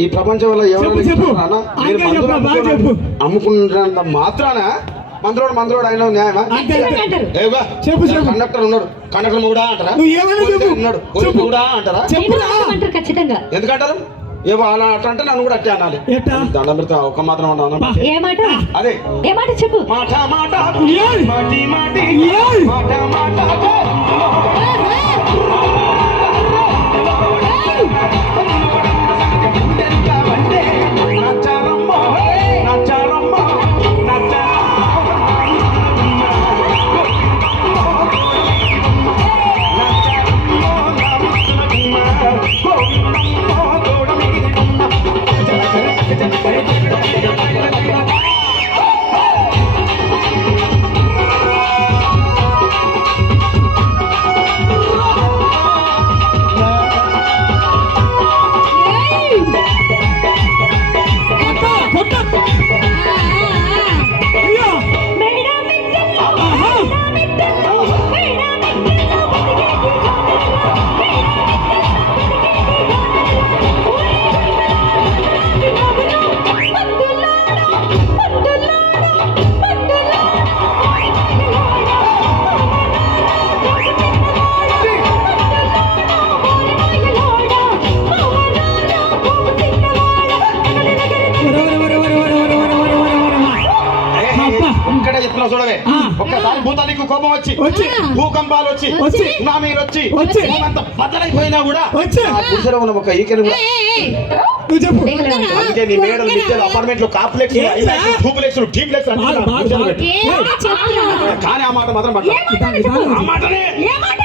ఈ ప్రపంచంలో ఎవరైనా అమ్ముకున్నంత మాత్రాన మంత్రోడు ఆయన న్యాయమా? కండక్టర్ ఉన్నాడు, కండక్టర్ కూడా అంటారా? ఉన్నాడు కూడా అంటారా? ఎందుకంటారు? ఏమో అలా అట్లా అంటే నన్ను కూడా అట్టే అనాలి. దండం పెడితే ఒక మాత్రం అదే చెప్పు. మాట మాట మాటి మాటి మాట మాట చూడవే. ఒక్కసారి భూతానికి కోపం వచ్చి భూకంపాలు వచ్చి సునామీలు వచ్చి అంత బద్దలైపోయినా కూడా గుడిసెలో ఉన్న ఒక ఈకెను కూడా అందుకే నీ మేడలు మిద్దెలు అపార్ట్మెంట్ లో కాంప్లెక్స్ డూప్లెక్స్ టీప్లెక్స్ కానీ ఆ మాట మాత్రం ఆ మాటనే మాట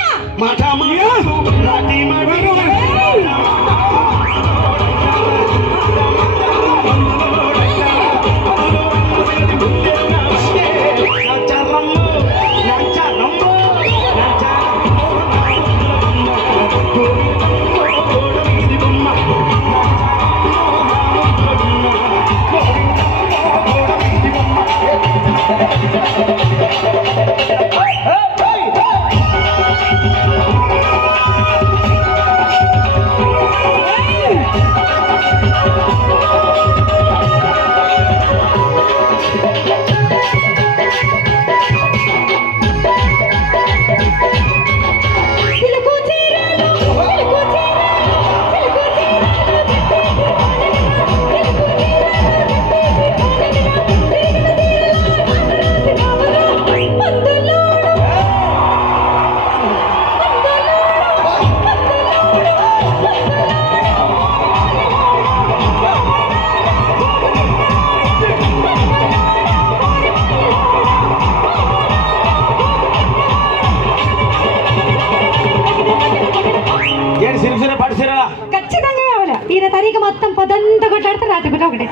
మొత్తం పొద్దంతా కొట్లాడుతూ రాత్రి పూట ఒకటే.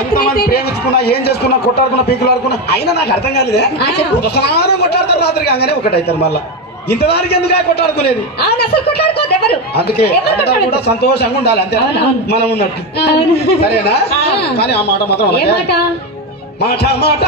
ఎంతమంది ప్రేమించుకున్నా ఏం చేసుకున్నా కొట్టాడుకున్నా పీకులాడుకున్నా అయినా నాకు అర్థం కాలేదే. స్నానం కొట్లాడతారు రాత్రి కాగానే ఒకటైతారు. మళ్ళా ఇంతదానికి ఎందుకు కొట్లాడుకునేది? అందుకే కూడా సంతోషంగా ఉండాలి అంతే మనం ఉన్నట్టు. సరేనా? కానీ ఆ మాట మాత్రం మాట మాట